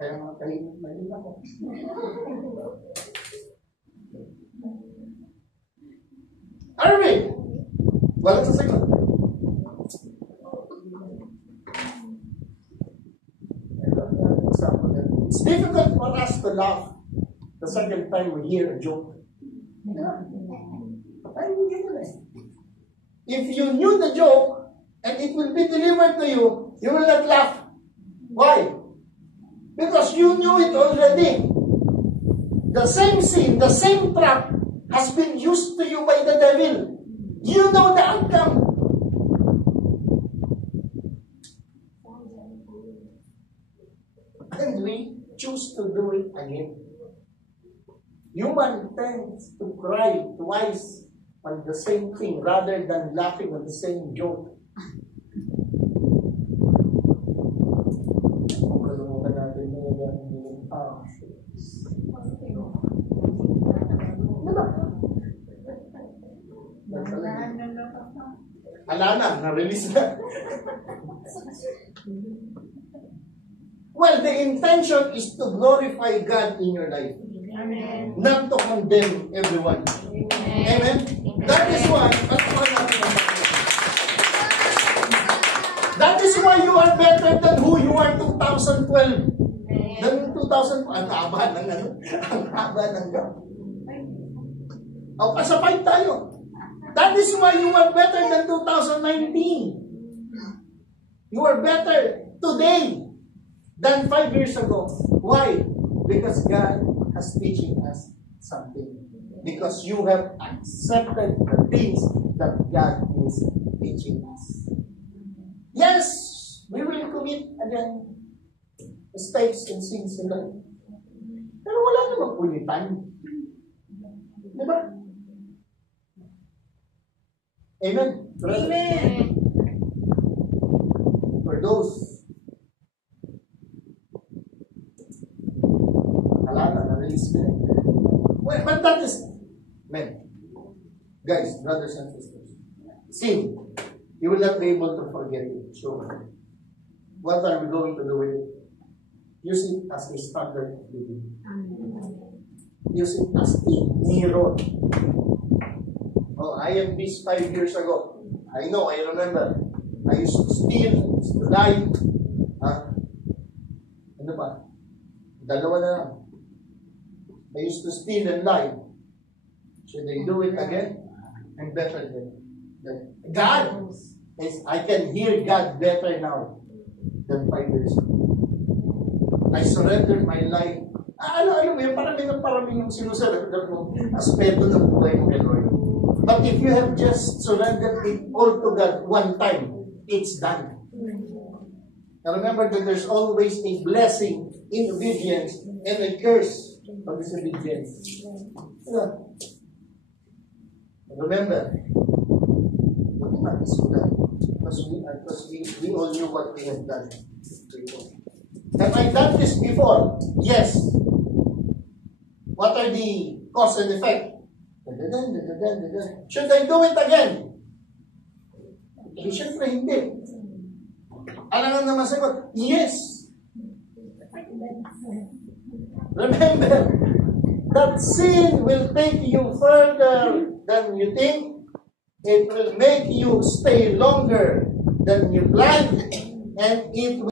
Kaya mga tahimik na din ako. Arvin! Walang sasagot. It's difficult for us to laugh the second time we hear a joke. If you knew the joke and it will be delivered to you, you will not laugh. Why? Because you knew it already. The same sin, the same trap has been used to you by the devil. You know the outcome. And we choose to do it again. Human tends to cry twice on the same thing rather than laughing on the same joke. Kalungan natin na yung Ala na, na-release na. Well, the intention is to glorify God in your life. Amen. Not to condemn everyone. Amen? That is why, that is why you are better than who you are 2012. Than 2000, ang haba ng ano? Ang haba ng gap. O, kasapay tayo. That is why you are better than 2019. You are better today than 5 years ago. Why? Because God is teaching us something. Because you have accepted the things that God is teaching us. Yes, we will commit again mistakes and sins in life. Pero wala namang ulitan. Di ba? Amen? Amen. For those na-release na. Well, but that is, men, guys, brothers and sisters, sin, you will not be able to forget it. So, what are we going to do with it? Use it as a standard of living. Use it as a mirror. Oh, I am this 5 years ago. I know, I remember. I used to steal, I used to lie. Ano pa? Dalawa na lang. I used to steal and lie. Should I do it again? I'm better than God. I can hear God better now than 5 years ago. I surrendered my life. Ano mo yun? Parang yung sinusurrender mo aspeto ng buhay mo kay Lord. But if you have just surrendered it all to God one time, it's done. Now remember that there's always a blessing in obedience and a curse of disobedience. Remember, because we all knew what we have done before. Have I done this before? Yes. What are the cause and effect? Should I do it again? Siyempre hindi. Alam naman sagot, yes. Remember, that sin will take you further than you think. It will make you stay longer than you planned. And it will